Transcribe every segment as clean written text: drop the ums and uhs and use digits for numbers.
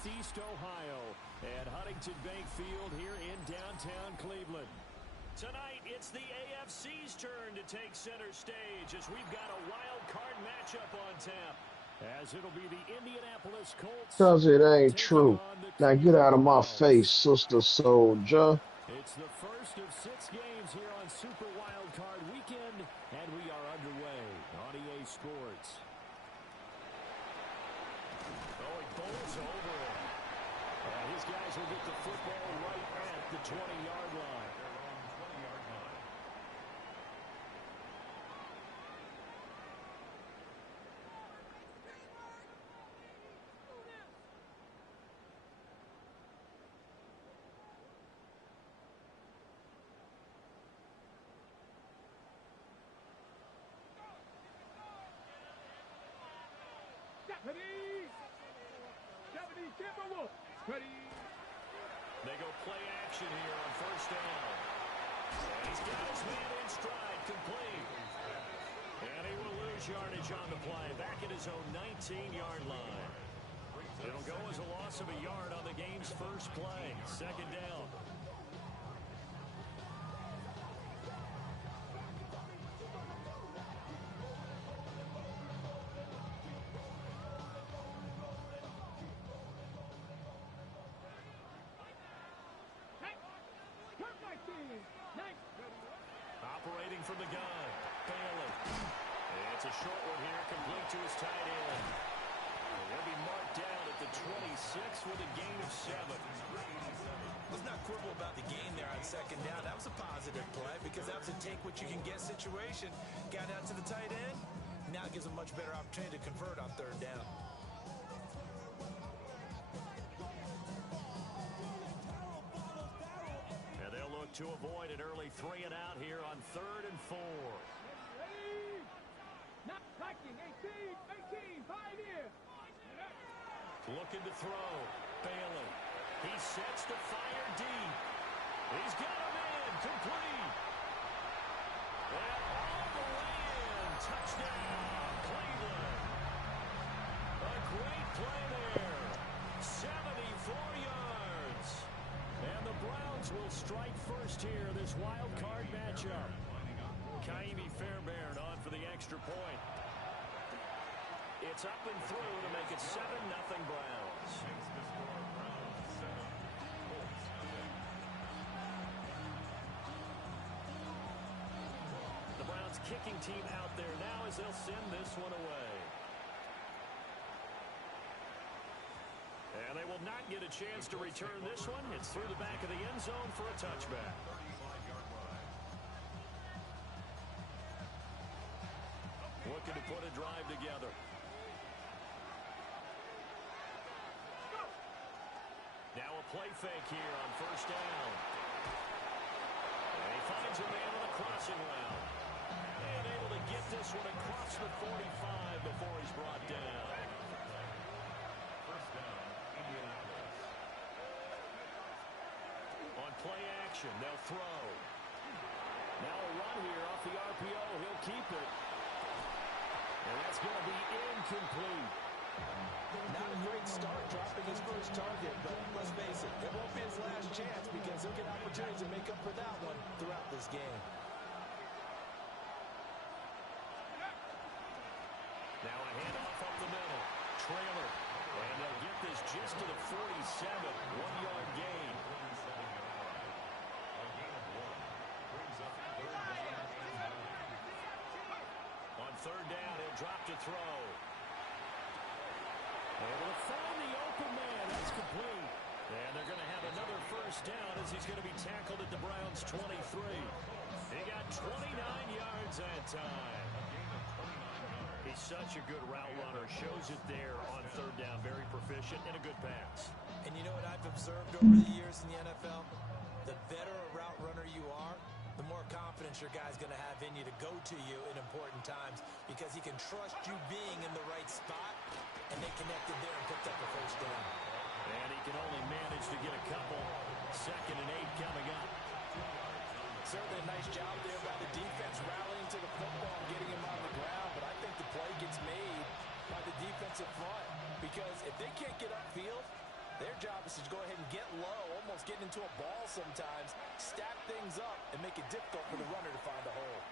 Northeast Ohio at Huntington Bank Field here in downtown Cleveland. Tonight, it's the AFC's turn to take center stage as we've got a wild card matchup on tap. As it'll be the Indianapolis Colts. Because it ain't true. Now get out of my face, Sister Soldier. It's the first of 6 games here on Super Wild Card Weekend, and we are underway on EA Sports. Oh, he bowls over it. His guys will get the football right at the 20-yard line. They go play action here on first down. And he's got his man in stride, complete. And he will lose yardage on the play, back at his own 19-yard line. It'll go as a loss of a yard on the game's first play, second down. Operating from the gun, Bailey. It's a short one here, complete to his tight end. He'll be marked down at the 26 with a gain of 7. Let's not quibble about the game there on second down. That was a positive play because that was a take-what-you-can-get situation. Got out to the tight end. Now it gives a much better opportunity to convert on third down. To avoid an early 3 and out here on 3rd and 4. Not backing, 18, 5 here. Looking to throw. Bailey. He sets the fire deep. He's got him in. Complete. And all the way in. Touchdown, Cleveland. A great play there. 74 yards. And the Browns will strike first here, this wild card matchup. Kaimi Fairbairn on for the extra point. It's up and through to make it 7-0 Browns. The Browns kicking team out there now as they'll send this one away. And they will not get a chance to return this one. It's through the back of the end zone for a touchback. Looking to put a drive together. Now a play fake here on first down. And he finds a man on a crossing route. And able to get this one across the 45 before he's brought down. Play action, they'll throw. Now a run here off the RPO, he'll keep it. And that's going to be incomplete. Not a great start dropping his first target, but let's face it, it won't be his last chance because he'll get opportunities to make up for that one throughout this game. Now a handoff up the middle. Trailer. And they'll get this just to the 47. 1-yard gain. On third down, he'll drop to throw. Able to find the open man. That's complete. And they're going to have another first down as he's going to be tackled at the Browns' 23. He got 29 yards that time. He's such a good route runner. Shows it there on third down. Very proficient and a good pass. And you know what I've observed over the years in the NFL? The better a route runner you are, the more confidence your guy's going to have in you to go to you in important times because he can trust you being in the right spot, and they connected there and picked up the first down. And he can only manage to get a couple. 2nd and 8 coming up. Certainly a nice job there by the defense rallying to the football and getting him on the ground, but I think the play gets made by the defensive front because if they can't get upfield, their job is to go ahead and get low, almost get into a ball sometimes, stack things up, and make it difficult for the runner to find a hole.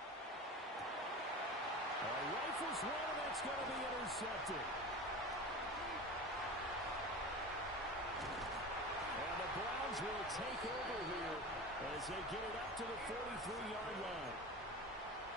Rifles one, and that's going to be intercepted. And the Browns will take over here as they get it up to the 43-yard line.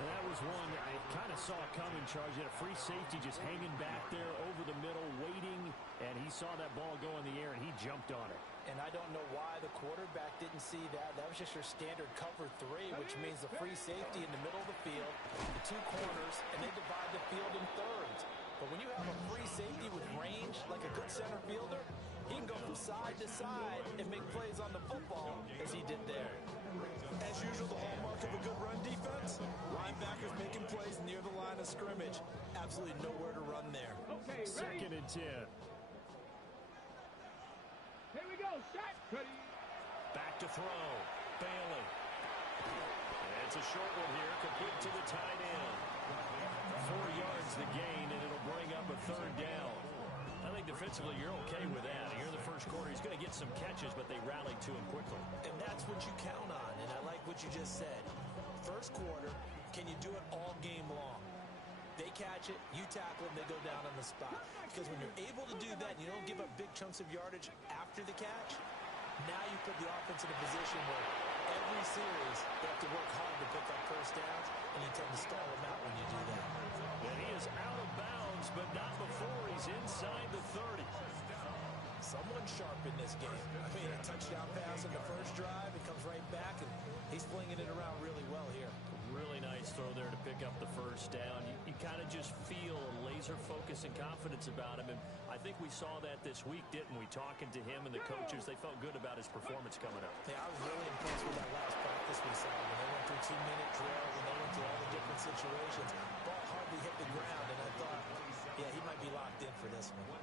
And that was one I kind of saw coming, Charge. He had a free safety just hanging back there over the middle, waiting, and he saw that ball go in the air, and he jumped on it. And I don't know why the quarterback didn't see that. That was just your standard cover 3, which means the free safety in the middle of the field, the 2 corners, and they divide the field in thirds. But when you have a free safety with range, like a good center fielder, he can go from side to side and make plays on the football as he did there. As usual, the hallmark of a good run defense, linebackers making plays near the line of scrimmage. Absolutely nowhere to run there. Okay, ready? 2nd and 10. Here we go. Shot. Ready. Back to throw. Bailey. It's a short one here, complete to the tight end. 4 yards the gain, and it'll bring up a third down. I think defensively you're okay with that. Here in the first quarter, he's going to get some catches, but they rallied to him quickly. And that's what you count on, and I like what you just said. First quarter, can you do it all game long? They catch it, you tackle them, they go down on the spot. Because when you're able to do that and you don't give up big chunks of yardage after the catch, now you put the offense in a position where every series they have to work hard to pick up first downs, and you tend to stall them out when you do that. And he is out of bounds, but not before he's inside the 30. Someone sharp in this game. I mean, a touchdown pass in the first drive, it comes right back, and he's flinging it around really well here. Really nice throw there to pick up the first down. You kind of just feel a laser focus and confidence about him, and I think we saw that this week, didn't we? Talking to him and the coaches, they felt good about his performance coming up. Yeah, I was really impressed with that last practice we saw when they went through 2-minute drills and they went through all the different situations. Ball hardly hit the ground, and I thought, yeah, he might be locked in for this one.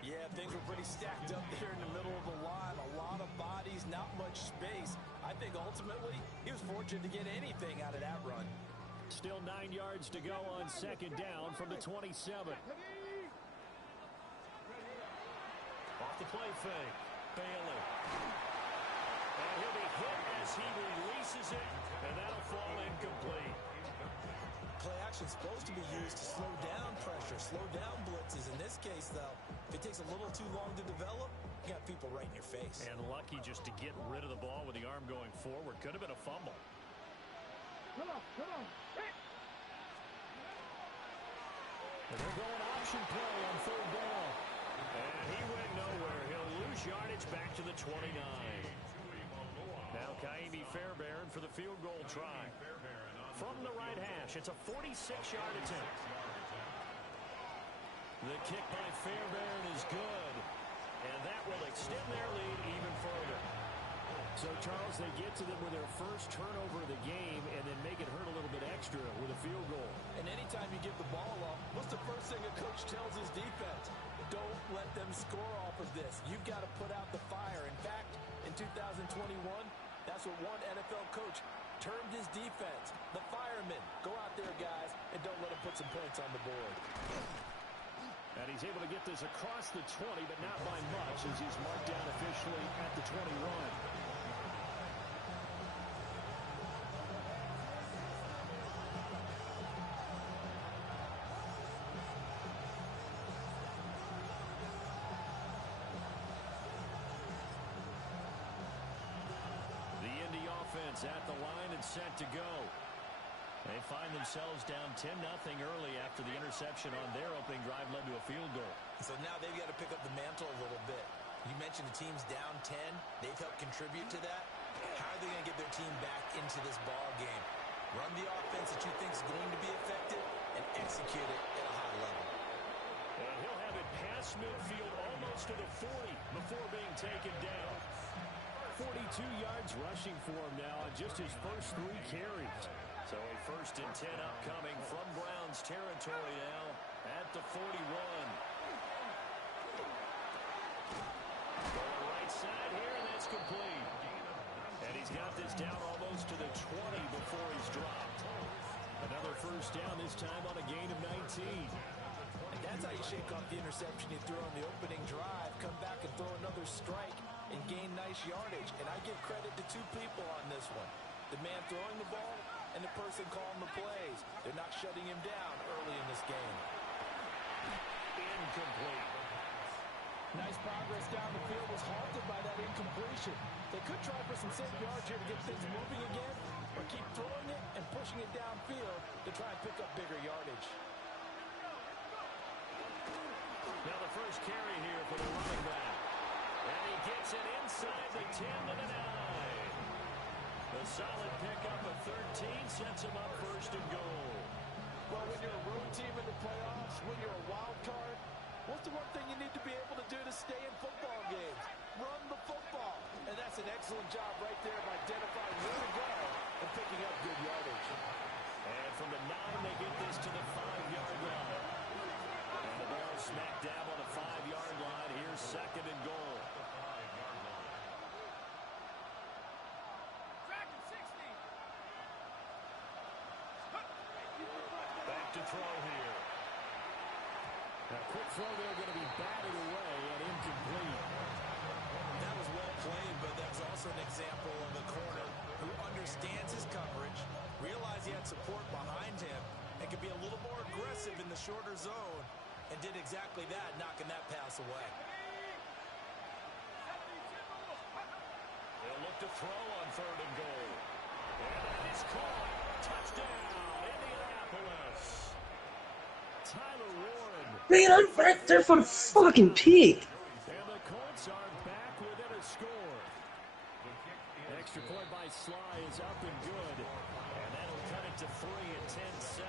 Yeah, things were pretty stacked up there in the middle of the line. A lot of bodies, not much space. I think ultimately he was fortunate to get anything out of that run. Still 9 yards to go on 2nd down from the 27. Off the play fake. Bailey. And he'll be hit as he releases it, and that'll fall incomplete. Play action supposed to be used to slow down pressure, slow down blitzes. In this case, though, if it takes a little too long to develop, you got people right in your face. And lucky just to get rid of the ball with the arm going forward. Could have been a fumble. Come on, come on. Hey. And they're going option play on 3rd down. And he went nowhere. He'll lose yardage back to the 29. Now Kaimi Fairbairn for the field goal try. From the right hash, it's a 46-yard attempt. The kick by Fairbairn is good, and that will extend their lead even further. So, Charles, they get to them with their first turnover of the game and then make it hurt a little bit extra with a field goal. And anytime you give the ball up, what's the first thing a coach tells his defense? Don't let them score off of this. You've got to put out the fire. In fact, in 2021, that's what one NFL coach termed his defense, the firemen. Go out there, guys, and don't let them put some points on the board. And he's able to get this across the 20, but not by much as he's marked down officially at the 21. The Indy offense at the line and set to go. They find themselves down 10-0 early after the interception on their opening drive led to a field goal. So now they've got to pick up the mantle a little bit. You mentioned the team's down 10. They've helped contribute to that. How are they going to get their team back into this ball game? Run the offense that you think is going to be effective and execute it at a high level. And he'll have it past midfield almost to the 40 before being taken down. 42 yards rushing for him now on just his first 3 carries. So a 1st and 10 upcoming from Browns territory now at the 41. Going right side here, and that's complete. And he's got this down almost to the 20 before he's dropped. Another 1st down, this time on a gain of 19. And that's how you shake off the interception you threw on the opening drive, come back and throw another strike and gain nice yardage. And I give credit to 2 people on this one. The man throwing the ball and the person calling the plays. They're not shutting him down early in this game. Incomplete. Nice progress down the field was halted by that incompletion. They could try for some safe yards here to get things moving again, or keep throwing it and pushing it downfield to try and pick up bigger yardage. Now the first carry here for the running back. And he gets it inside the 10 to the 9. A solid pickup of 13 sets him up 1st and goal. Well, when you're a road team in the playoffs, when you're a wild card, what's the one thing you need to be able to do to stay in football games? Run the football. And that's an excellent job right there of identifying where to go and picking up good yardage. And from the 9, they get this to the 5-yard line. And the ball smack dab on the 5-yard line. Here's 2nd and goal. Back to throw here. A quick throw there going to be batted away and incomplete. That was well played, but that was also an example of a corner who understands his coverage, realized he had support behind him, and could be a little more aggressive in the shorter zone, and did exactly that, knocking that pass away. They'll look to throw on 3rd and goal. And that is caught. Touchdown, Indianapolis. Tyler Warren. Man, I'm right there for the fucking pick. And the Colts are back within a score. Extra point by Sly is up and good. And that'll cut it to 3 at 10-7.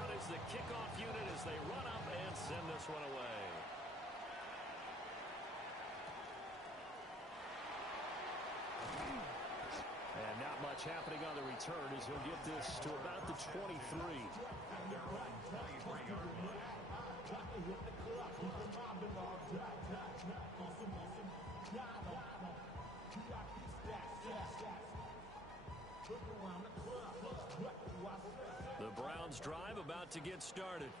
Out is the kickoff unit as they run up and send this one away. And not much happening on the return as he'll get this to about the 23. The Browns drive about to get started.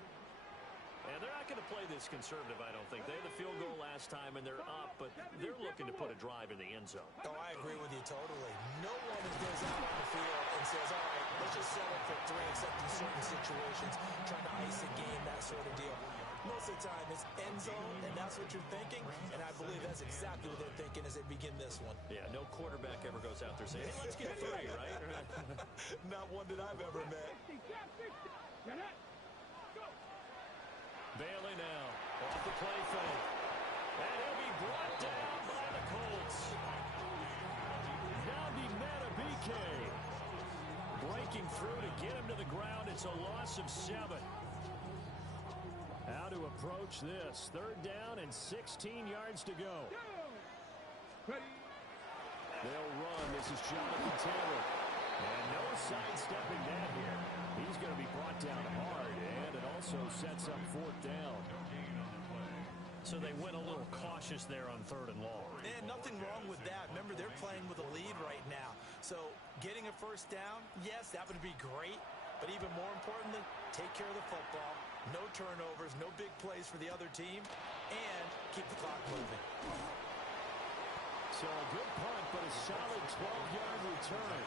And they're not going to play this conservative, I don't think. They had the field goal last time, and they're up, but they're looking to put a drive in the end zone. Oh, I agree with you totally. No one goes out on the field and says, all right, let's just settle for 3, except in certain situations, trying to ice a game, that sort of deal. Most of the time, it's end zone, and that's what you're thinking, and I believe that's exactly what they're thinking as they begin this one. Yeah, no quarterback ever goes out there saying, hey, let's get 3, right? Not one that I've ever met. Bailey now, off the play fake. And he'll be brought down by the Colts. Nabi Matabike breaking through to get him to the ground. It's a loss of 7. How to approach this. 3rd down and 16 yards to go. They'll run. This is Jonathan Taylor. And no sidestepping that here. He's going to be brought down hard, and it also sets up 4th down. So they went a little cautious there on 3rd and long. And nothing wrong with that. Remember, they're playing with a lead right now. So getting a 1st down, yes, that would be great. But even more importantly, take care of the football. No turnovers, no big plays for the other team, and keep the clock moving. So a good punt, but a solid 12-yard return.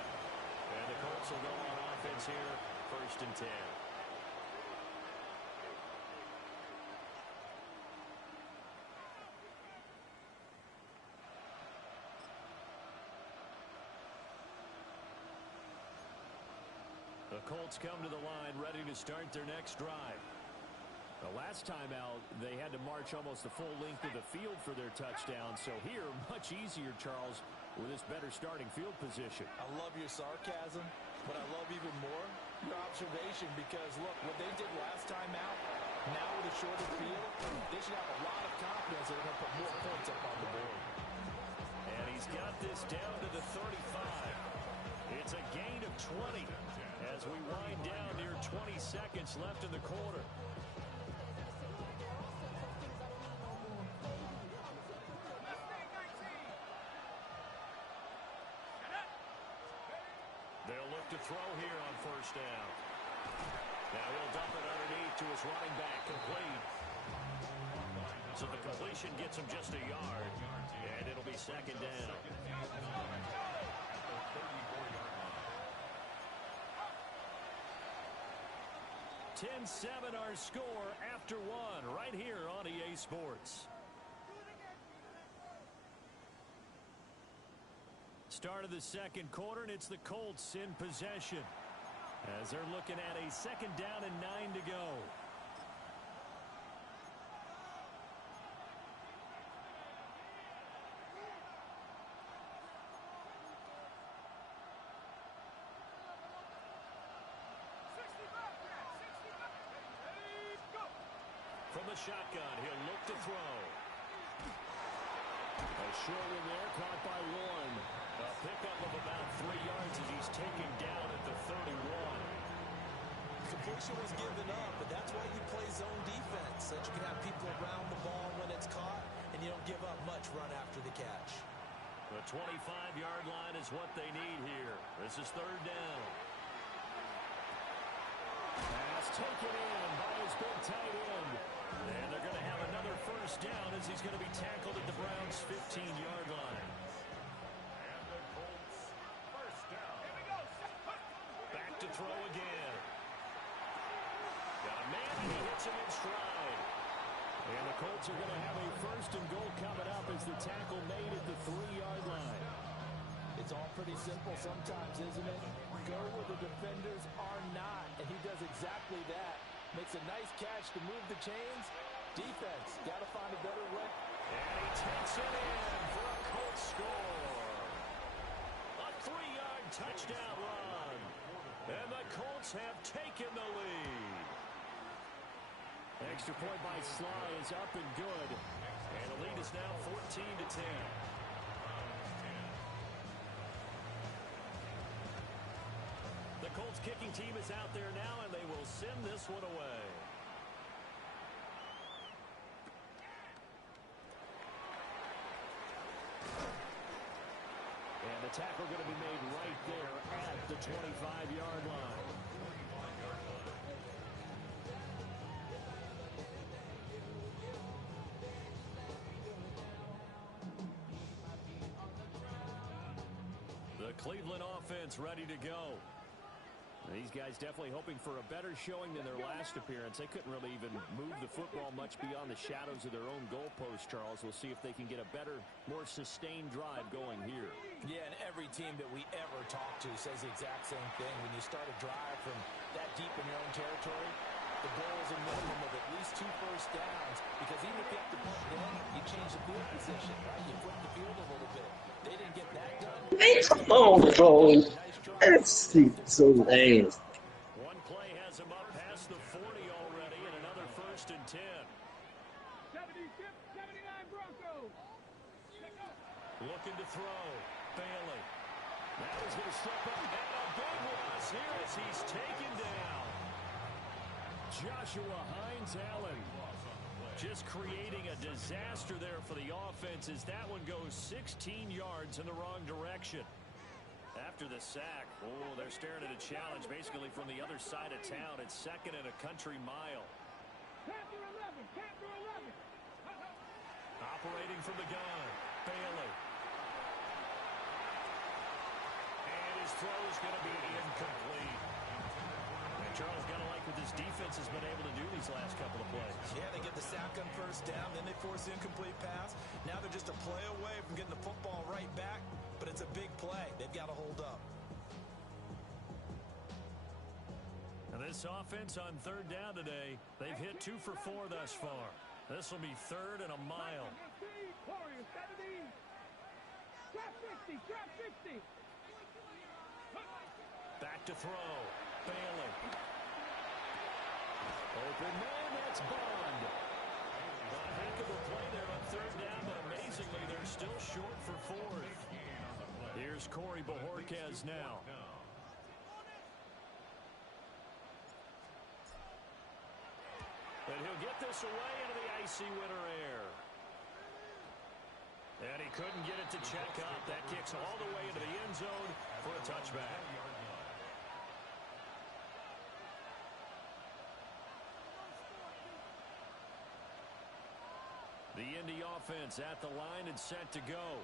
And the Colts will go on offense here, 1st and 10. The Colts come to the line, ready to start their next drive. The last time out, they had to march almost the full length of the field for their touchdown. So here, much easier, Charles, with this better starting field position. I love your sarcasm, but I love even more your observation because, look, what they did last time out, now with a shorter field, they should have a lot of confidence that they're going to put more points up on the board. And he's got this down to the 35. It's a gain of 20 as we wind down near 20 seconds left in the quarter. They'll look to throw here on 1st down. Now he'll dump it underneath to his running back, complete. So the completion gets him just a yard, and it'll be 2nd down. 10-7 our score after 1 right here on EA Sports. Start of the 2nd quarter, and it's the Colts in possession as they're looking at a 2nd down and 9 to go. From the shotgun, he'll look to throw. A short one there, caught by Warren. A pickup of about 3 yards as he's taken down at the 31. Completion was given up, but that's why you play zone defense, so that you can have people around the ball when it's caught, and you don't give up much run after the catch. The 25-yard line is what they need here. This is 3rd down. Pass taken in by his big tight end. And they're going to have another 1st down as he's going to be tackled at the Browns' 15-yard line. And the Colts, 1st down. Here we go. Back to throw again. Got a man, and he hits him in stride. And the Colts are going to have a 1st and goal coming up as the tackle made at the 3-yard line. It's all pretty simple sometimes, isn't it? Go where the defenders are not, and he does exactly that. Makes a nice catch to move the chains. Defense, got to find a better way. And he takes it in for a Colts score. A 3-yard touchdown run. And the Colts have taken the lead. Extra point by Sly is up and good. And the lead is now 14-10. The Colts kicking team is out there now, and they will send this one away. And the tackle going to be made right there at the 25-yard line. The Cleveland offense ready to go. These guys definitely hoping for a better showing than their last appearance. They couldn't really even move the football much beyond the shadows of their own goalpost, Charles. We'll see if they can get a better, more sustained drive going here. Yeah, and every team that we ever talk to says the exact same thing. When you start a drive from that deep in your own territory, the goal is a minimum of at least 2 first downs, because even if you have to punt then, you change the field position, right? You flip the field a little bit. They didn't get that done. Hey, come on, bro. That's so lame. One play has him up past the 40 already, and another 1st and 10. 79 Broncos. Looking to throw. Bailey. Now he's going to slip up. And a big loss here as he's taken down. Joshua Hines-Allen just creating a disaster there for the offense as that one goes 16 yards in the wrong direction. After the sack, they're staring at a challenge basically from the other side of town. It's second and a country mile. Captain 11, Captain 11. Operating from the gun, Bailey. And his throw is going to be incomplete. And Charles, got to like what this defense has been able to do these last couple of plays. Yeah, they get the sack on first down, then they force the incomplete pass. Now they're just a play away from getting the football right back, but it's a big play. They've got to hold up. And this offense on third down today, they've hit 2 for 4 thus far. This will be third and a mile. Warriors, 17. Trap 60, trap 60. Back to throw. Bailey. Open man, that's Bond. A heck of a play there on third down, but amazingly, they're still short for fourth. Here's Corey Bojorquez now. And he'll get this away into the icy winter air. And he couldn't get it to check up. That kicks all the way into the end zone for a touchback. The Indy offense at the line and set to go.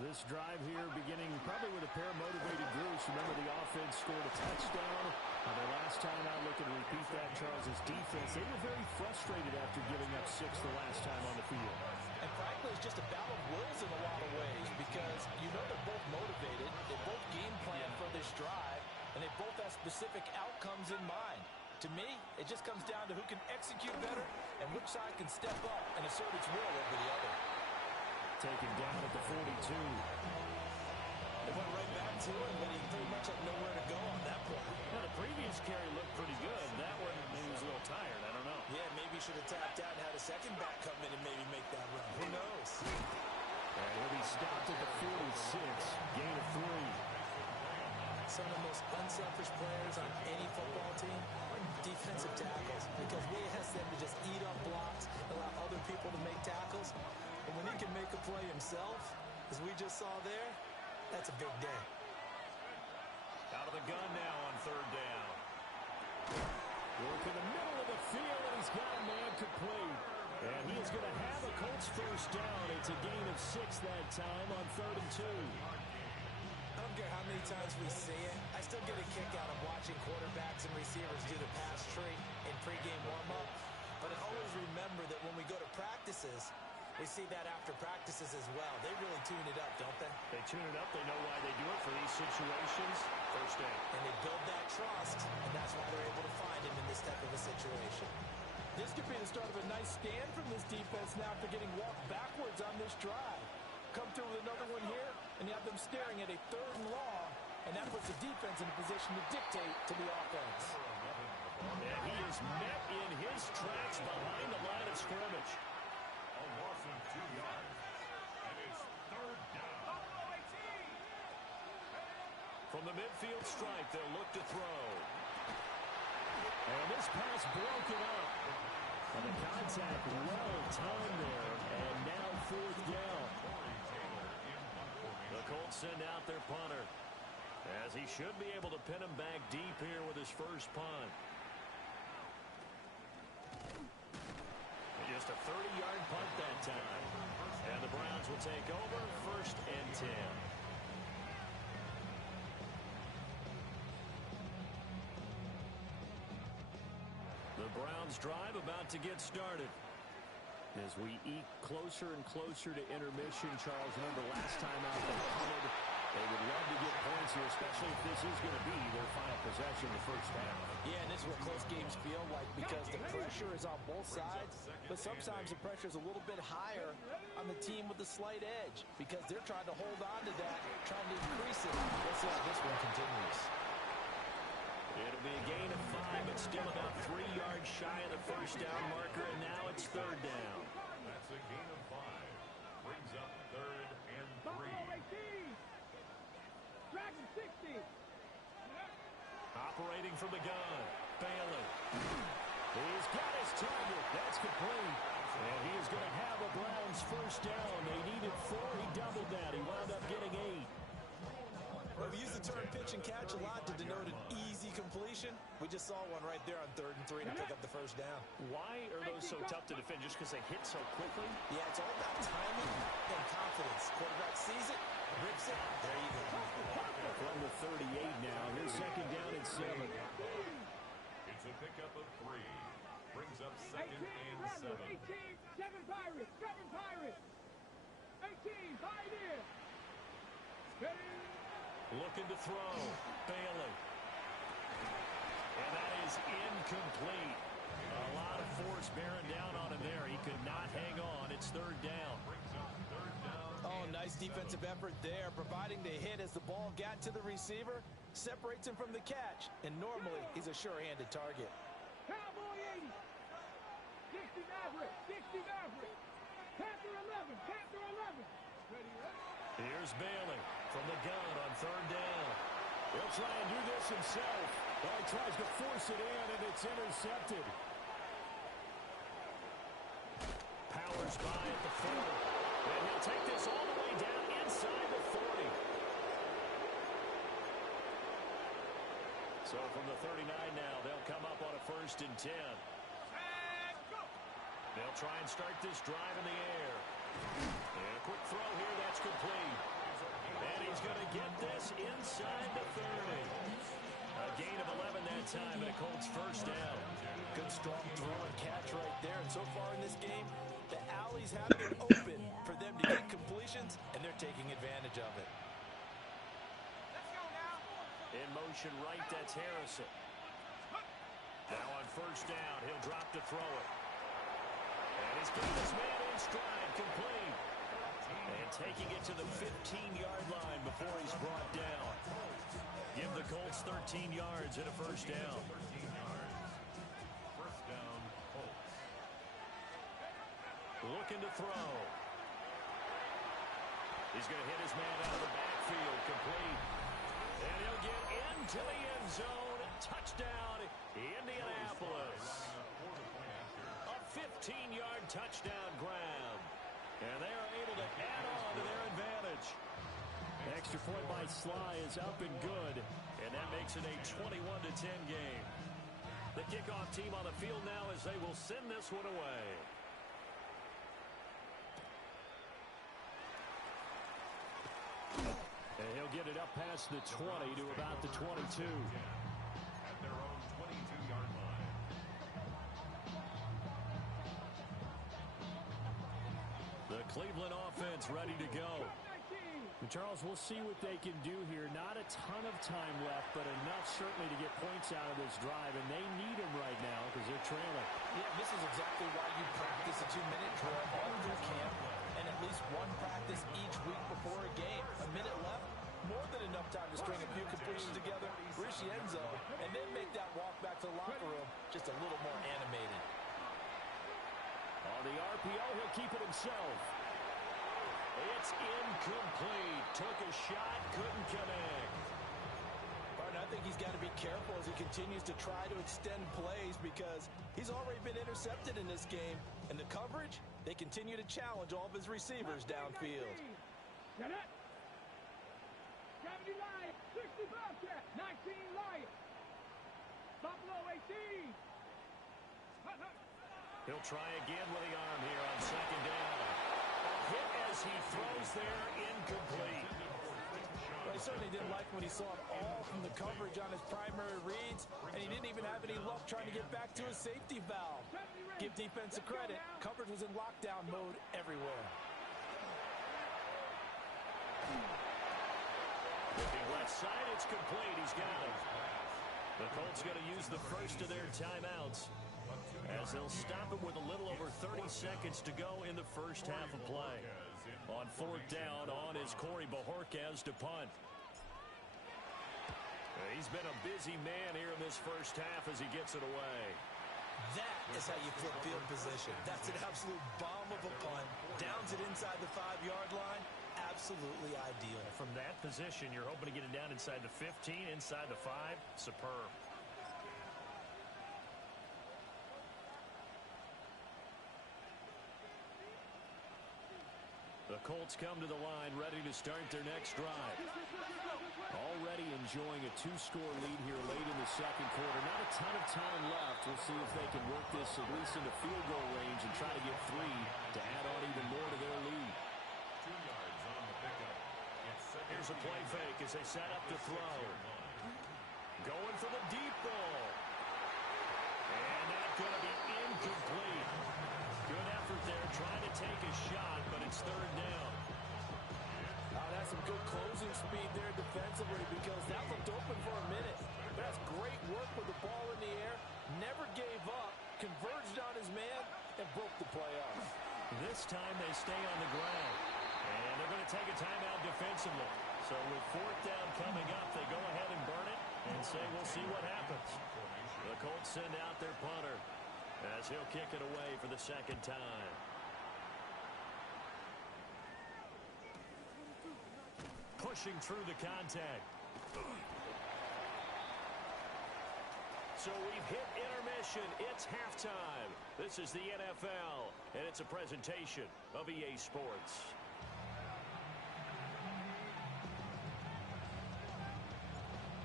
This drive here beginning probably with a pair of motivated groups. Remember, the offense scored a touchdown. The last time out, looking to repeat that, Charles' defense, they were very frustrated after giving up 6 the last time on the field. And frankly, it's just a battle of wills in a lot of ways because you know they're both motivated. They both game plan for this drive, and they both have specific outcomes in mind. To me, it just comes down to who can execute better and which side can step up and assert its will over the other. Taken down at the 42. They went right back to him, but he pretty much had nowhere to go on that play. Well, the previous carry looked pretty good. That one, he was a little tired. I don't know. Yeah, maybe he should have tapped out and had a second back come in and maybe make that run. Who knows? And he'll be stopped at the 46. Gain of 3. Some of the most unselfish players on any football team, defensive tackles, because we ask them to just eat up blocks, allow other people to make tackles. And when he can make a play himself, as we just saw there, that's a big day. Out of the gun now on third down. Work in the middle of the field, and he's got a man complete. And he is going to have a Colts first down. It's a gain of 6 that time on 3rd and 2. I don't care how many times we see it. I still get a kick out of watching quarterbacks and receivers do the pass tree in pregame warm-up. But I always remember that when we go to practices, we see that after practices as well. They really tune it up, don't they? They tune it up. They know why they do it for these situations. First down. And they build that trust, and that's why they're able to find him in this type of a situation. This could be the start of a nice stand from this defense now after getting walked backwards on this drive. Come through with another one here, and you have them staring at a 3rd and long, and that puts the defense in a position to dictate to the offense. And he is met in his tracks behind the line of scrimmage. A loss of 2 yards, and it's 3rd down. From the midfield stripe, they'll look to throw. And this pass broken up. And the contact well timed there, and now 4th down. The Colts send out their punter, as he should be able to pin him back deep here with his first punt. Just a 30-yard punt that time. And the Browns will take over 1st and 10. The Browns drive about to get started. As we eke closer and closer to intermission, Charles, remember last time out they punted. They would love to get points here, especially if this is going to be their final possession the first half. Yeah, and this is what close games feel like because the pressure is on both sides, but sometimes the pressure is a little bit higher on the team with the slight edge because they're trying to hold on to that, trying to increase it. Let's see how this one continues. It'll be a gain of 5, but still about 3 yards shy of the first down marker, and now it's 3rd down. That's a gain of 5. Brings up 3rd and 3. Dragon 60. Operating from the gun, Bailey. He's got his target. That's complete. And he is going to have a Browns first down. They needed 4. He doubled that. He wound up getting 8. push and catch a lot to denote an easy completion. We just saw one right there on 3rd and 3 to pick up the first down. Why are those so tough to defend? Just because they hit so quickly? Yeah, it's all about timing and confidence. Quarterback sees it, rips it, there you go. From the 38 now, here's 2nd down and 7. It's a pickup of 3. Brings up 2nd and 7. 7 Pirates, 7 Pirates. 18, Pioneer. Looking to throw. Bailey. And that is incomplete. A lot of force bearing down on him there. He could not hang on. It's 3rd down. Oh, nice defensive effort there, providing the hit as the ball got to the receiver, separates him from the catch, and normally he's a sure-handed target. Cowboy 80. 60 Maverick, 60 Maverick. Panther 11, Panther 11. Ready, ready. Here's Bailey from the gun on 3rd down. He'll try and do this himself. Well, he tries to force it in, and it's intercepted. Powers by at the 4. And he'll take this all the way down inside the 40. So from the 39 now, they'll come up on a 1st and 10. They'll try and start this drive in the air. And a quick throw here, that's complete. And he's going to get this inside the 30. A gain of 11 that time, and a Colts 1st down. Good strong throw and catch right there. And so far in this game, the alleys have been open for them to get completions, and they're taking advantage of it. Let's go now. In motion right, that's Harrison. Now on 1st down, he'll drop to throw it. And he's got his man in stride, complete. And taking it to the 15-yard line before he's brought down. Give the Colts 13 yards and a 1st down. 1st down, Colts. Looking to throw. He's going to hit his man out of the backfield, complete. And he'll get into the end zone. Touchdown, Indianapolis. A 15-yard touchdown grab. And they are able to add on to their advantage. Extra point by Sly is up and good. And that makes it a 21-10 game. The kickoff team on the field now as they will send this one away. And he'll get it up past the 20 to about the 22. At their own 22-yard line. The Cleveland offense ready to go. And Charles, we'll see what they can do here. Not a ton of time left, but enough certainly to get points out of this drive. And they need them right now because they're trailing. Yeah, this is exactly why you practice a 2-minute drill all through camp and at least one practice each week before a game. A minute left, more than enough time to string a few completions together, reach the end zone, and then make that walk back to the locker room just a little more animated. On the RPO, he'll keep it himself. It's incomplete. Took a shot, couldn't connect. Martin, I think he's got to be careful as he continues to try to extend plays because he's already been intercepted in this game. And the coverage, they continue to challenge all of his receivers downfield. Get it. 70 Lions, 60 Bobcat, 19 Lions. Buffalo 18. He'll try again with the arm here on 2nd down. A hit as he throws there, incomplete. Well, he certainly didn't like when he saw it all from the coverage on his primary reads, and he didn't even have any luck trying to get back to his safety valve. Give defense a credit. Coverage was in lockdown mode everywhere. Looking left side, it's complete. He's got it. The Colts going to use the first of their timeouts as they'll stop it with a little over 30 seconds to go in the first half of play. On 4th down, on is Corey Bojorquez to punt. He's been a busy man here in this first half as he gets it away. That is how you flip field position. That's an absolute bomb of a punt. Downs it inside the 5-yard line. Absolutely ideal. From that position, you're hoping to get it down inside the 15, inside the 5. Superb. The Colts come to the line, ready to start their next drive. Already enjoying a 2-score lead here late in the second quarter. Not a ton of time left. We'll see if they can work this at least into field goal range and try to get 3 to add on even more to their lead. 2 yards on the pickup. Here's a play fake as they set up to throw. Going for the deep ball. And that's going to be incomplete. Good effort there, trying to take a shot, but it's third down. That's some good closing speed there defensively because that looked open for a minute. But that's great work with the ball in the air. Never gave up, converged on his man, and broke the play up. This time they stay on the ground. And they're going to take a timeout defensively. So with fourth down coming up, they go ahead and burn it and say we'll see what happens. The Colts send out their punter as he'll kick it away for the second time. Pushing through the contact. So we've hit intermission. It's halftime. This is the NFL, and it's a presentation of EA Sports.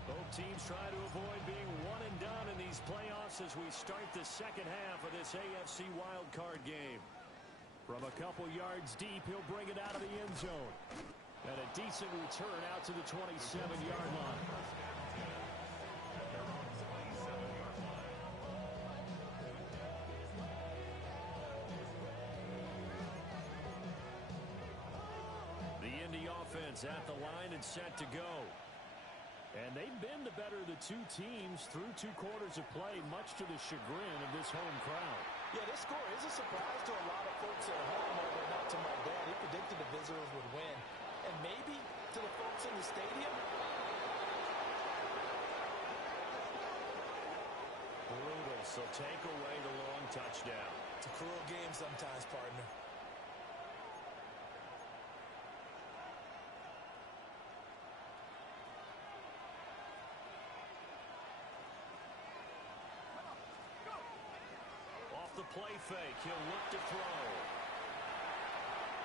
Both teams try to avoid being one and done in these playoffs as we start the second half of this AFC wildcard game. From a couple yards deep, he'll bring it out of the end zone. And a decent return out to the 27-yard line. The Indy offense at the line and set to go. And they've been the better of the two teams through 2 quarters of play, much to the chagrin of this home crowd. Yeah, this score is a surprise to a lot of folks at home, although not to my dad. He predicted the visitors would win. And maybe to the folks in the stadium. Brutal, so take away the long touchdown. It's a cruel game sometimes, partner. Off the play fake, he'll look to throw.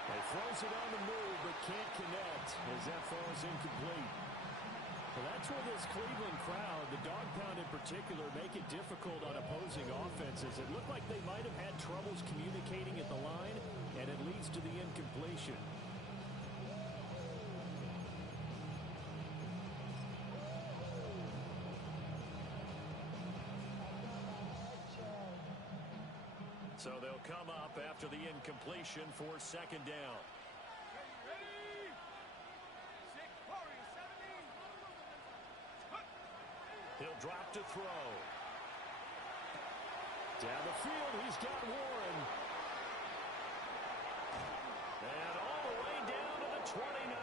He throws it on the move, but can't connect as that falls incomplete. Well, that's where this Cleveland crowd, the dog pound in particular, make it difficult on opposing offenses. It looked like they might have had troubles communicating at the line, and it leads to the incompletion. So they'll come up after the incompletion for second down. He'll drop to throw. Down the field, he's got Warren. And all the way down to the 29.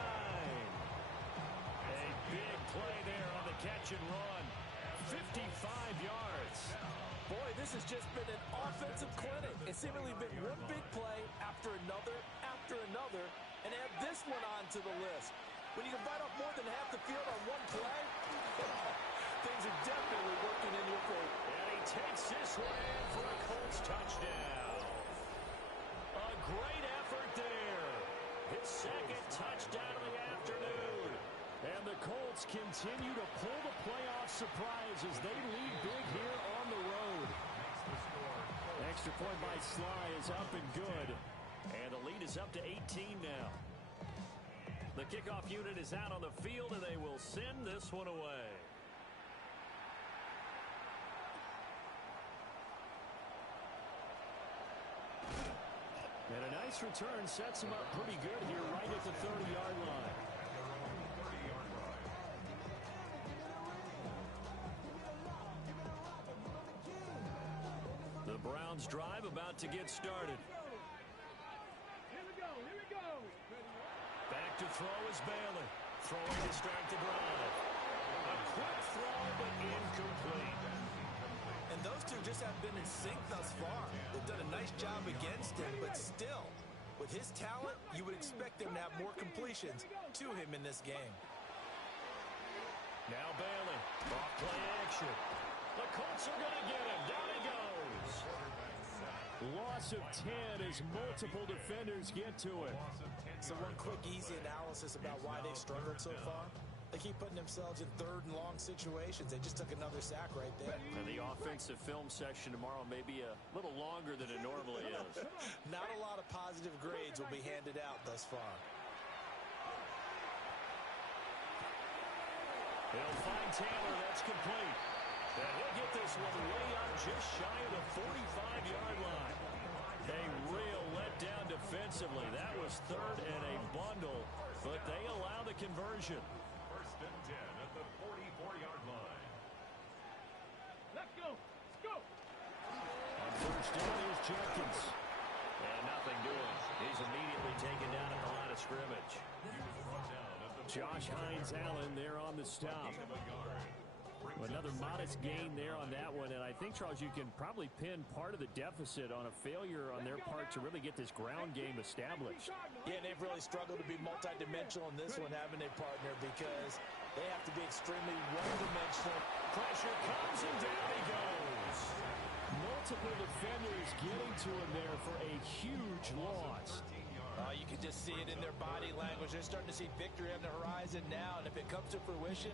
A big play there on the catch and run. 55 yards. Boy, this has just been an offensive clinic. It's seemingly been one big play after another, and add this one on to the list. When you can bite off more than half the field on one play, things are definitely working in your favor. And he takes this one in for a Colts touchdown. A great effort there. His second touchdown of the afternoon. And the Colts continue to pull the playoff surprise as they lead big here on the road. Extra point by Sly is up and good. And the lead is up to 18 now. The kickoff unit is out on the field, and they will send this one away. And a nice return sets him up pretty good here right at the 30-yard line. The Browns drive about to get started. Here we go. Back to throw is Bailey. Throwing to start the drive. A quick throw, but incomplete. And those two just have been in sync thus far. They've done a nice job against him, but still, with his talent, you would expect them to have more completions to him in this game. Now Bailey. Off play action. The Colts are going to get him. Down he goes. Loss of 10 as multiple defenders get to it. So one quick, easy analysis about why they've struggled so far. They keep putting themselves in third and long situations. They just took another sack right there. And the offensive film section tomorrow may be a little longer than it normally is. Not a lot of positive grades will be handed out thus far. He'll find Taylor. That's complete. And he'll get this one way up just shy of the 45-yard line. A real letdown defensively. That was third and a bundle, but they allow the conversion. First and 10 at the 44-yard line. Let's go. Let's go. On first down, here's Jenkins. And nothing doing. He's immediately taken down at the line of scrimmage. Josh Hines-Allen there on the stop. Another modest gain there on that one, and I think, Charles, you can probably pin part of the deficit on a failure on their part to really get this ground game established. Yeah, and they've really struggled to be multidimensional in this one, haven't they, partner, because they have to be extremely one-dimensional. Pressure comes, and down he goes. Multiple defenders getting to him there for a huge loss. You can just see it in their body language. They're starting to see victory on the horizon now, and if it comes to fruition,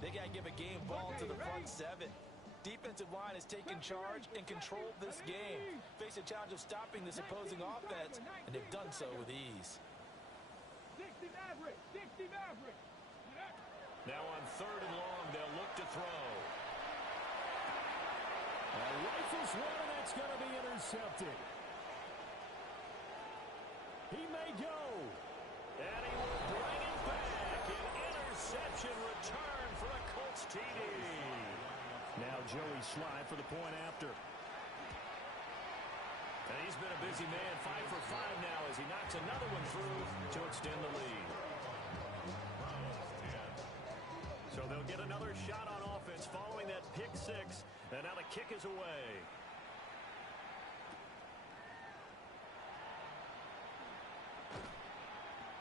they got to give a game ball to the front seven. Defensive line has taken charge and controlled this game. Face a challenge of stopping this opposing offense, and they've done so with ease. 60 Maverick. 60 Maverick. Now on third and long, they'll look to throw. Rifles one, and that's going to be intercepted. He may go. And he will bring it back. An interception return for a Colts TD. Now Joey Sly for the point after. And he's been a busy man, 5 for 5 now as he knocks another one through to extend the lead. So they'll get another shot on offense following that pick six. And now the kick is away.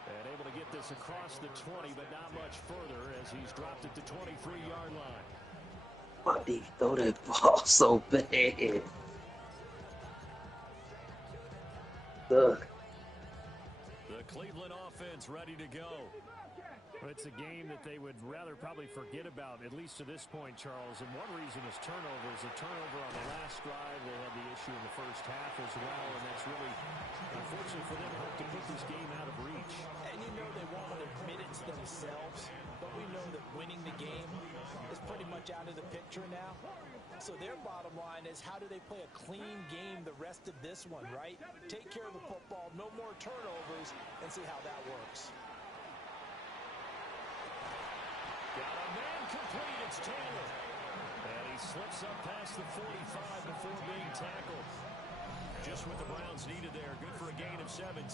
And able to get this across the 20, but not much further as he's dropped at the 23-yard line. Why did he throw that ball so bad? The Cleveland offense ready to go. It's a game that they would rather probably forget about, at least to this point, Charles. And one reason is turnovers. A turnover on the last drive. They had the issue in the first half as well, and that's really, unfortunately for them, helped to put this game out of reach. And you know they won't admit it to themselves, but we know that winning the game is pretty much out of the picture now. So their bottom line is, how do they play a clean game the rest of this one, right? Take care of the football, no more turnovers, and see how that works. Got a man complete. It's Taylor. And he slips up past the 45 before being tackled. Just what the Browns needed there. Good for a gain of 17.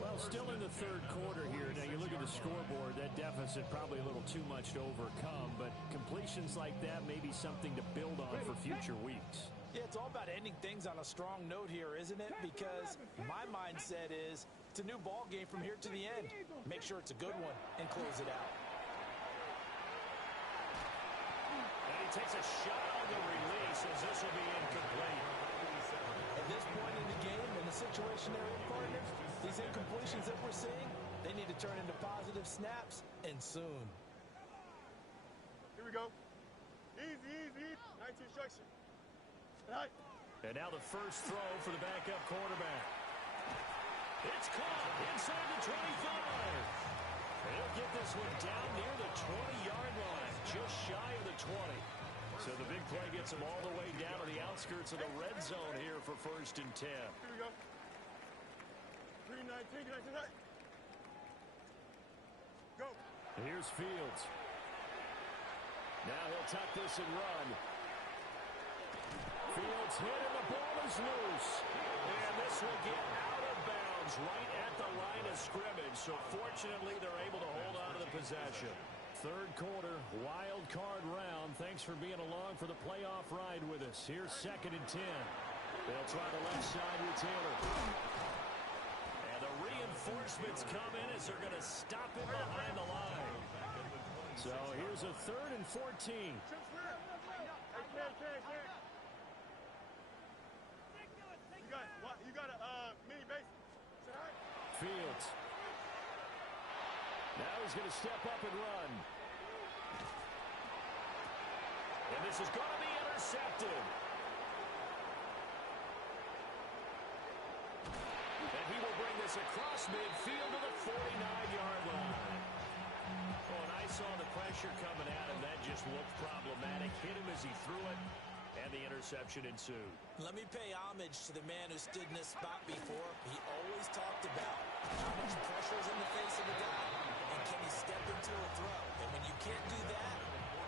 Well, still in the third quarter here. Now, you look at the scoreboard. That deficit probably a little too much to overcome. But completions like that may be something to build on for future weeks. Yeah, it's all about ending things on a strong note here, isn't it? Because my mindset is it's a new ball game from here to the end. Make sure it's a good one and close it out. Takes a shot on the release as this will be incomplete. At this point in the game, in the situation they're in, partner, these incompletions that we're seeing, they need to turn into positive snaps, and soon. Here we go. Easy, easy. 19 instruction. Right. And now the first throw for the backup quarterback. It's caught inside the 25. He'll get this one down near the 20-yard line, just shy of the 20. So the big play gets him all the way down to the outskirts of the red zone here for first and 10. Here we go. 3-19, right. Go. Here's Fields. Now he'll tuck this and run. Fields hit and the ball is loose. And this will get out of bounds right at the line of scrimmage. So fortunately they're able to hold on to the possession. Third quarter, wild card round. Thanks for being along for the playoff ride with us. Here's second and 10. They'll try the left side with Taylor. And the reinforcements come in as they're going to stop him behind the line. So here's a third and 14. midfield. Now he's going to step up and run. And this is going to be intercepted. And he will bring this across midfield to the 49-yard line. Oh, and I saw the pressure coming at him. That just looked problematic. Hit him as he threw it, and the interception ensued. Let me pay homage to the man who stood in this spot before. He always talked about how much pressure is in the face of the guy, and can he step into a throw. And when you can't do that,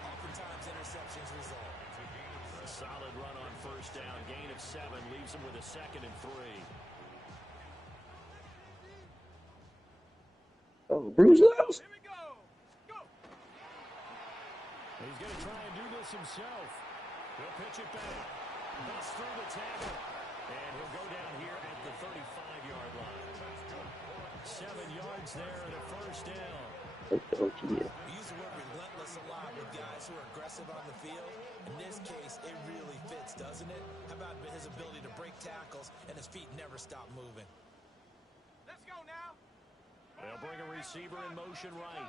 oftentimes interceptions result. A solid run on first down. Gain of 7 leaves him with a 2nd and 3. Oh, Bruce Lewis. Here we go. Go. He's going to try and do this himself. He'll pitch it back. Busts through the tackle. And he'll go down here at the 35-yard line. 7 yards there and a first down. Oh, yeah. We use the word relentless a lot with guys who are aggressive on the field. In this case, it really fits, doesn't it? How about his ability to break tackles and his feet never stop moving? Let's go now. They'll bring a receiver in motion right.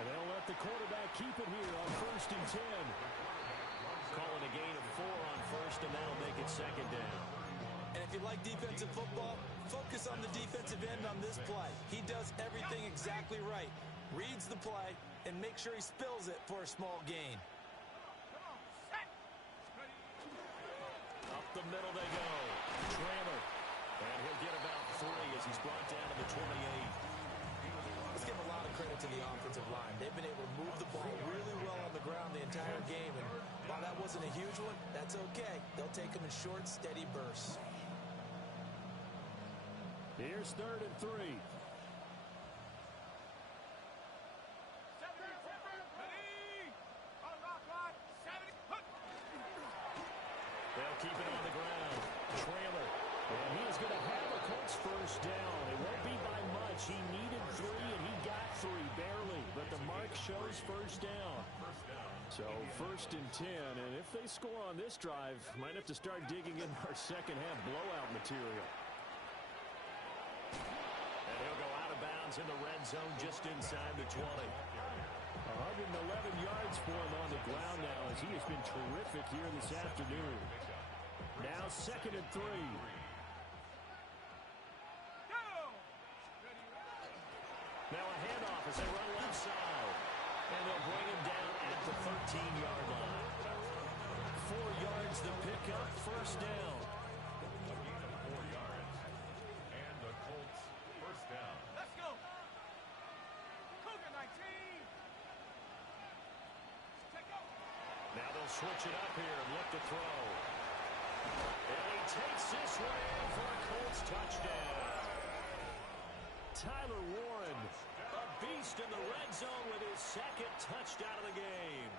And they'll let the quarterback keep it here on 1st and 10. Calling a gain of 4 on 1st, and that'll make it 2nd down. And if you like defensive football, focus on the defensive end on this play. He does everything exactly right. Reads the play and make sure he spills it for a small gain. Come on, set. Ready. Up the middle they go. Trammell. And he'll get about 3 as he's brought down to the 28. Let's give a lot of credit to the offensive line. They've been able to move the ball really well on the ground the entire game. And while that wasn't a huge one, that's okay. They'll take them in short, steady bursts. Here's 3rd and 3. They'll keep it on the ground. Trammell. And he is going to have a Colts first down. It won't be by much. He needed 3, and he got 3, barely. But the mark shows first down. So 1st and 10. And if they score on this drive, might have to start digging in our second-half blowout material. And he'll go out of bounds in the red zone just inside the 20. 111 yards for him on the ground now as he has been terrific here this afternoon. Now 2nd and 3. Now a handoff as they run left side. And they'll bring him down at the 13-yard line. 4 yards the pickup, first down. A gain of 4 yards. And the Colts first down. Let's go. Cougar 19. Take off. Now they'll switch it up here and look to throw. And he takes this one in for a Colts touchdown. Tyler Warren, a beast in the red zone with his 2nd touchdown of the game.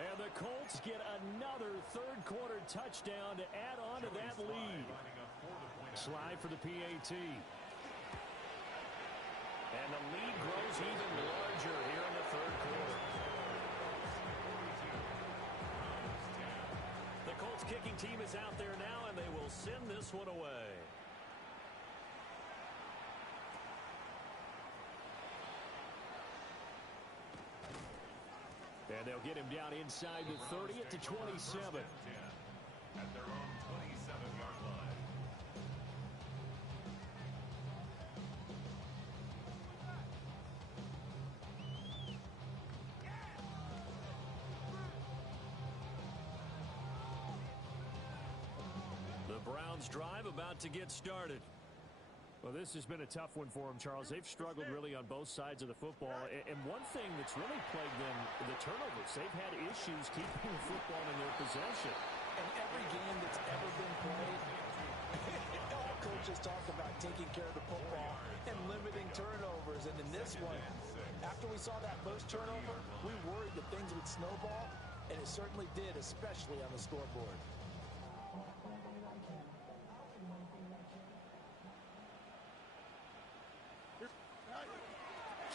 And the Colts get another third-quarter touchdown to add on to that lead. Slide for the PAT. And the lead grows even larger here in the 3rd quarter. The Colts kicking team is out there now, and they will send this one away. And they'll get him down inside the 30 at the 27. At their own 27-yard line. The Browns drive about to get started. Well, this has been a tough one for them, Charles. They've struggled really on both sides of the football. And one thing that's really plagued them, the turnovers. They've had issues keeping the football in their possession. And every game that's ever been played, all coaches talk about taking care of the football and limiting turnovers. And in this one, after we saw that first turnover, we worried that things would snowball, and it certainly did, especially on the scoreboard.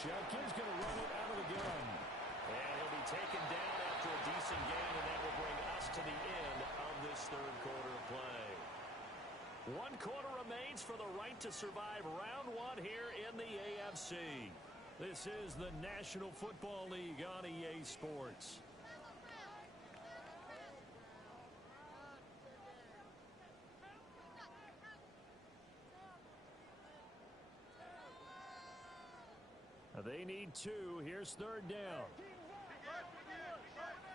Jenkins going to run it out of the gun. And he'll be taken down at after a decent gain, and that will bring us to the end of this third quarter of play. 1 quarter remains for the right to survive round 1 here in the AFC. This is the National Football League on EA Sports. They need 2. Here's third down.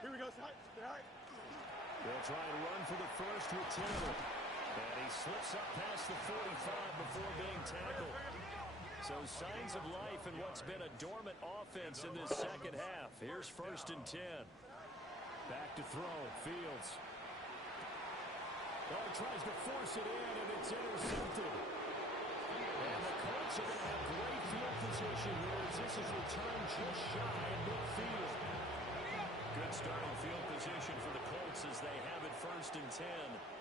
Here we go, They'll try and run for the first with Taylor. And he slips up past the 45 before being tackled. So signs of life in what's been a dormant offense in this second half. Here's 1st and 10. Back to throw. Fields. Oh, tries to force it in, and it's intercepted. And the Colts are going to have great field position here as this is returned just shy of midfield. Good starting field position for the Colts as they have it 1st and 10,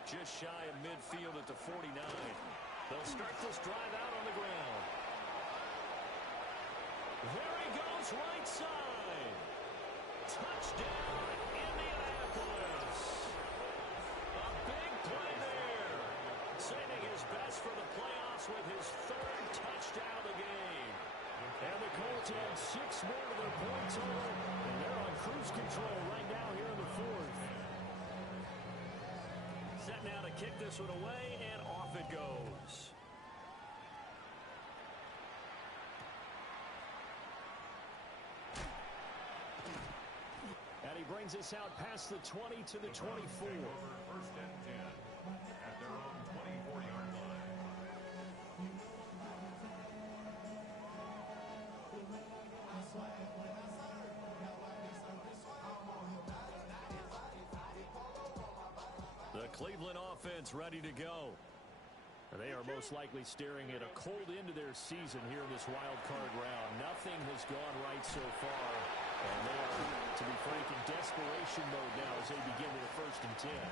just shy of midfield at the 49. They'll start this drive out on the ground. There he goes, right side. Touchdown, Indianapolis. A big play there. Saving his best for the playoffs with his 3rd touchdown of the game. And the Colts add 6 more to their point total, and they're on cruise control right now here in the 4th. Set now to kick this one away, and off it goes. And he brings us out past the 20 to the 24. 1st and 10 at their own 24-yard line. The Cleveland offense ready to go. They are most likely staring at a cold end to their season here in this wild card round. Nothing has gone right so far. And they are, to be frank, in desperation mode now as they begin with a 1st and 10.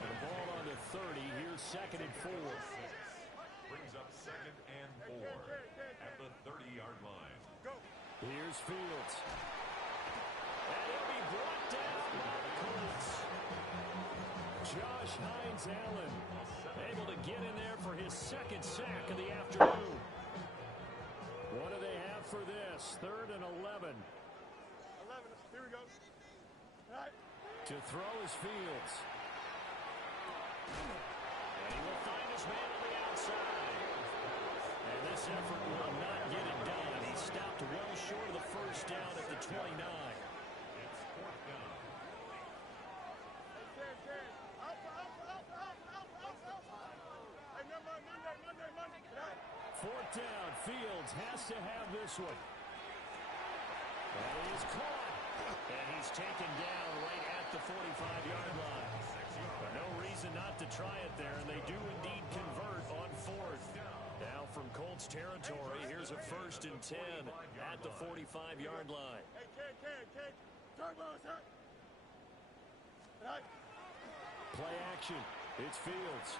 And the ball on the 30. Here's 2nd and 4. Brings up 2nd and 4 at the 30-yard line. Here's Fields. And he'll be brought down by the Colts. Josh Hines-Allen able to get in there for his 2nd sack of the afternoon. What do they have for this? 3rd and 11. 11, here we go. To throw is Fields. And he will find his man on the outside. And this effort will not get it done. He stopped well short of the 1st down at the 29. It's 4th down. Monday. 4th down. Fields has to have this one. And he is caught. And he's taken down right at the 45-yard line. But no reason not to try it there, and they do indeed convert on 4th. Now from Colts territory, here's a 1st and 10 at the 45-yard line. Hey, kid. Turbo's hurt. Play action. It's Fields.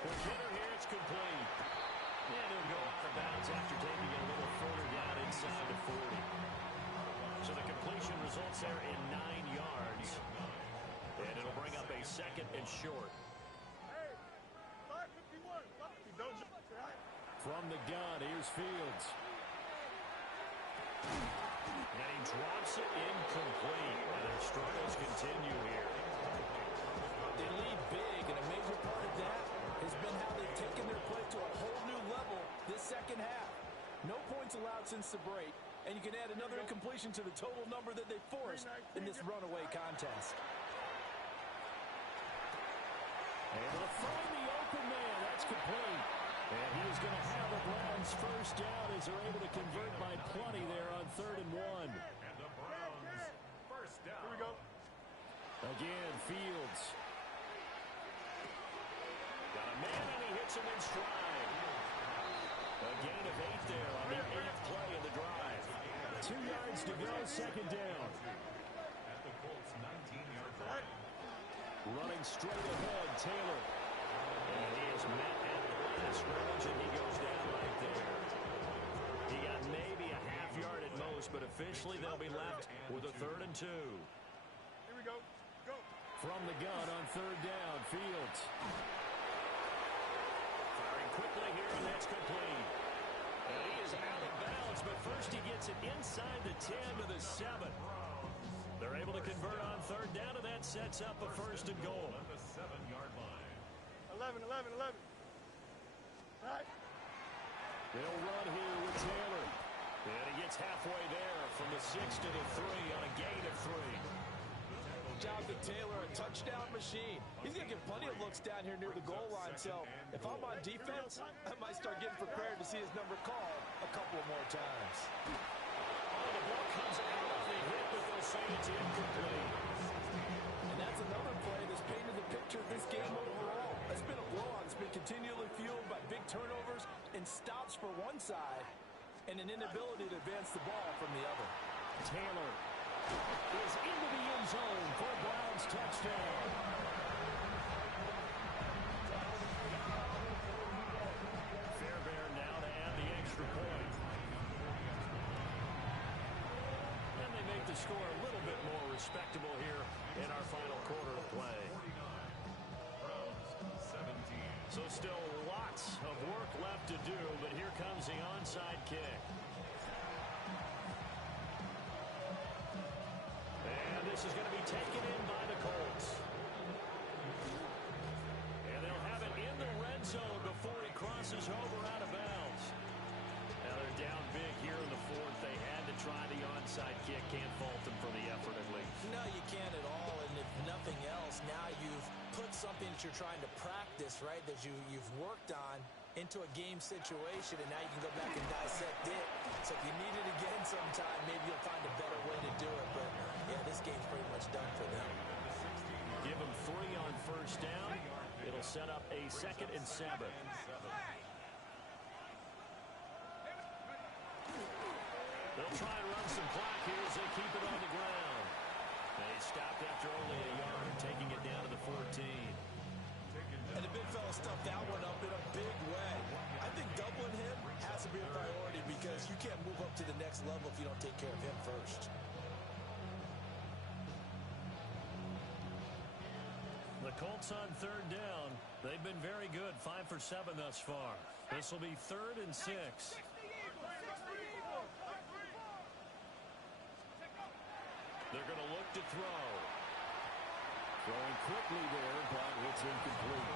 Quick hitter here. It's complete. And he'll go off the bounds after taking it a little further down inside the 40. So the completion results there in 9 yards. And it'll bring up a 2nd and short. Hey, 551. Don't jump, right? From the gun, here's Fields. And he drops it incomplete. And their struggles continue here. They lead big, and a major part of that has been how they've taken their play to a whole new level this second half. No points allowed since the break, and you can add another incompletion to the total number that they forced in this runaway contest. Able to find the open man. That's complete. And he is going to have the Browns 1st down as they're able to convert by plenty there on 3rd and 1. And the Browns 1st down. Here we go. Again, Fields. Got a man, and he hits him in stride. A gain of 8 there on the 8th play of the drive. 2 yards to go, 2nd down. At the Colts 19-yard line. Running straight ahead, Taylor. And he is met at the line of scrimmage, and he goes down right there. He got maybe a half yard at most, but officially they'll be left with a 3rd and 2. Here we go. Go. From the gun on 3rd down, Fields. Firing quickly here, and that's complete. And he is out of bounds, but first he gets it inside the 10 to the 7. They're able to convert on 3rd down, and that sets up a 1st and goal. On the 7-yard line. 11. All right. They'll run here with Taylor. And he gets halfway there from the 6 to the 3 on a gain of 3. Jonathan Taylor, a touchdown machine. He's going to get plenty of looks down here near the goal line. So if I'm on defense, I might start getting prepared to see his number called a couple of more times. Oh, the ball comes out of the hit, but they'll say it's incomplete. And that's another play that's painted the picture of this game overall. It's been a blowout. It's been continually fueled by big turnovers and stops for one side and an inability to advance the ball from the other. Taylor is into the end zone for a Browns touchdown. Fairbairn now to add the extra point. And they make the score a little bit more respectable here in our final quarter of play. So still lots of work left to do, but here comes the onside kick. And this is going to be taken in by the Colts. And they'll have it in the red zone before he crosses over out of bounds. Now they're down big here in the 4th. They had to try the onside kick. Can't fault them for the effort at least. No, you can't at all. And if nothing else, now you've put something that you're trying to practice, right, that you've worked on into a game situation, and now you can go back and dissect it. So if you need it again sometime, maybe you'll find a better way to do it. But, yeah, this game's pretty much done for them. Give them 3 on 1st down. It'll set up a 2nd and 7. They'll try and run some clock here as they keep it on the ground. They stopped after only a yard, taking it down to the 14. And the big fella stuffed that one up in a big way. I think doubling him has to be a priority because you can't move up to the next level if you don't take care of him first. The Colts on 3rd down. They've been very good, 5 for 7 thus far. This will be 3rd and 6. They're going to look to throw. Throwing quickly there, but it's incomplete.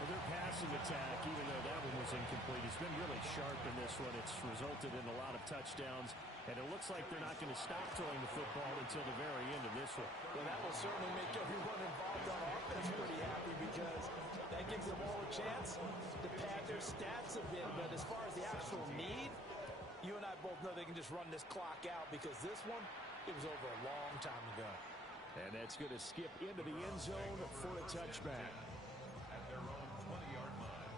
Well, their passing attack, even though that one was incomplete, has been really sharp in this one. It's resulted in a lot of touchdowns, and it looks like they're not going to stop throwing the football until the very end of this one. Well, that will certainly make everyone involved on offense pretty happy because that gives them all a chance to pad their stats a bit. But as far as the actual need, you and I both know they can just run this clock out because this one, it was over a long time ago. And that's going to skip into the end zone for a touchback. At their own 20-yard line.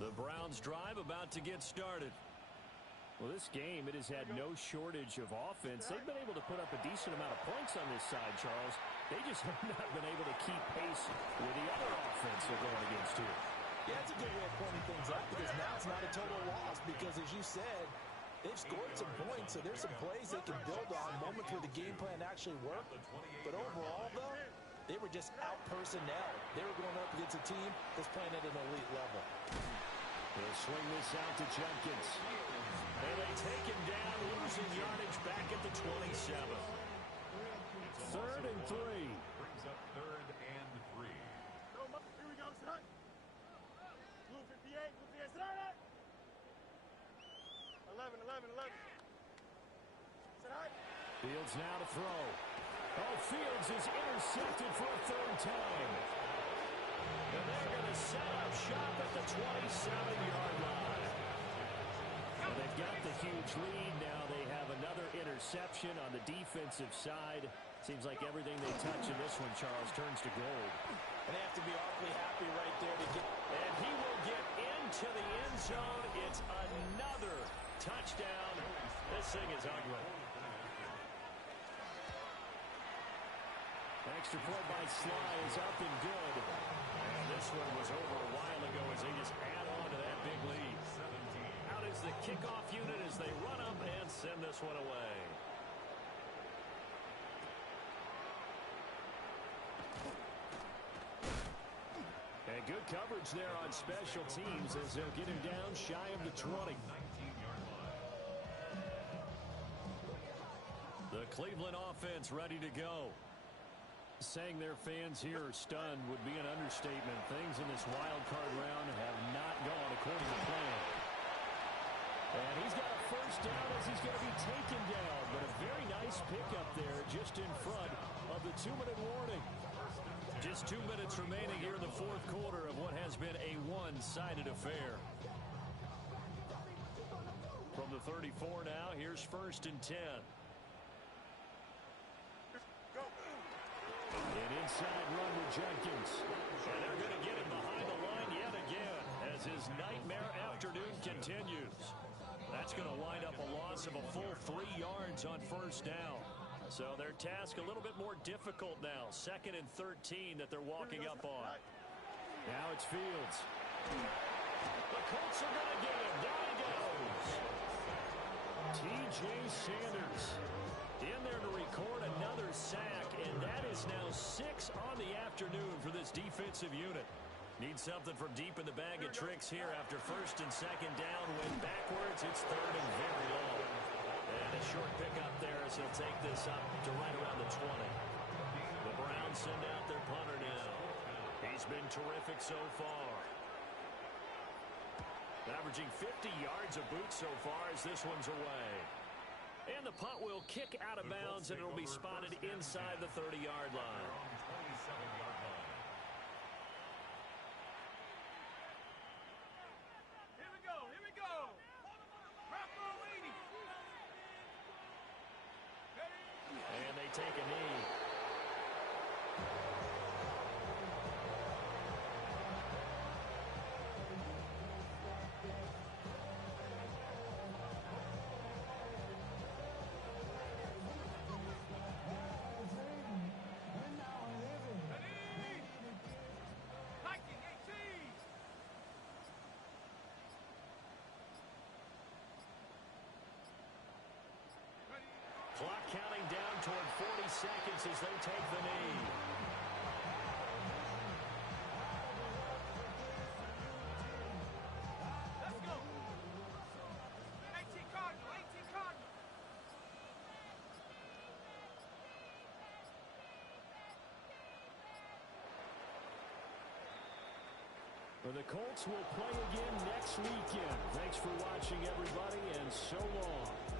The Browns drive about to get started. Well, this game, it has had no shortage of offense. They've been able to put up a decent amount of points on this side, Charles. They just have not been able to keep pace with the other offense they're going against here. Yeah, that's a good way of pointing things out because now it's not a total loss because, as you said, they've scored some points, so there's some plays they can build on, moments where the game plan actually worked. But overall, though, they were just out-personnel. They were going up against a team that's playing at an elite level. They'll swing this out to Jenkins. And they take him down, losing yardage back at the 27. 3rd and 3. Brings up 3rd and 3. Here we go, son. Blue 58, blue 58, sit down. 11. Sit high. Fields now to throw. Oh, Fields is intercepted for a 3rd time. And they're going to set up shop at the 27-yard line. Well, they've got the huge lead now. They have another interception on the defensive side. Seems like everything they touch in this one, Charles, turns to gold. And they have to be awfully happy right there to get. And he will get into the end zone. It's another touchdown. This thing is ugly. Extra point by Sly is up and good. And this one was over a while ago as they just add on to that big lead. Out kickoff unit as they run up and send this one away. And good coverage there on special teams as they'll get him down shy of the 20. The Cleveland offense ready to go. Saying their fans here are stunned would be an understatement. Things in this wild card round have not gone according to plan. And he's got a first down as he's going to be taken down. But a very nice pickup there just in front of the 2-minute warning. Just 2 minutes remaining here in the fourth quarter of what has been a one-sided affair. From the 34 now, here's 1st and 10. An inside run with Jenkins. And they're going to get him behind the line yet again as his nightmare afternoon continues. That's going to wind up a loss of a full 3 yards on first down. So their task a little bit more difficult now. 2nd and 13 that they're walking up on. Now it's Fields. The Colts are going to get him. Down he goes. T.J. Sanders in there to record another sack, and that is now 6 on the afternoon for this defensive unit. Need something from deep in the bag of tricks here after 1st and 2nd down. Went backwards. It's 3rd and very long. And a short pickup there as he'll take this up to right around the 20. The Browns send out their punter now. He's been terrific so far. Averaging 50 yards a boot so far as this one's away. And the punt will kick out of bounds, and it'll be spotted inside the 30-yard line. Here we go, here we go. Rambo 80. And they take a knee. Clock counting down toward 40 seconds as they take the knee. Let's go. 18 Cardinal, 18 Cardinal. Well, the Colts will play again next weekend. Thanks for watching, everybody, and so long.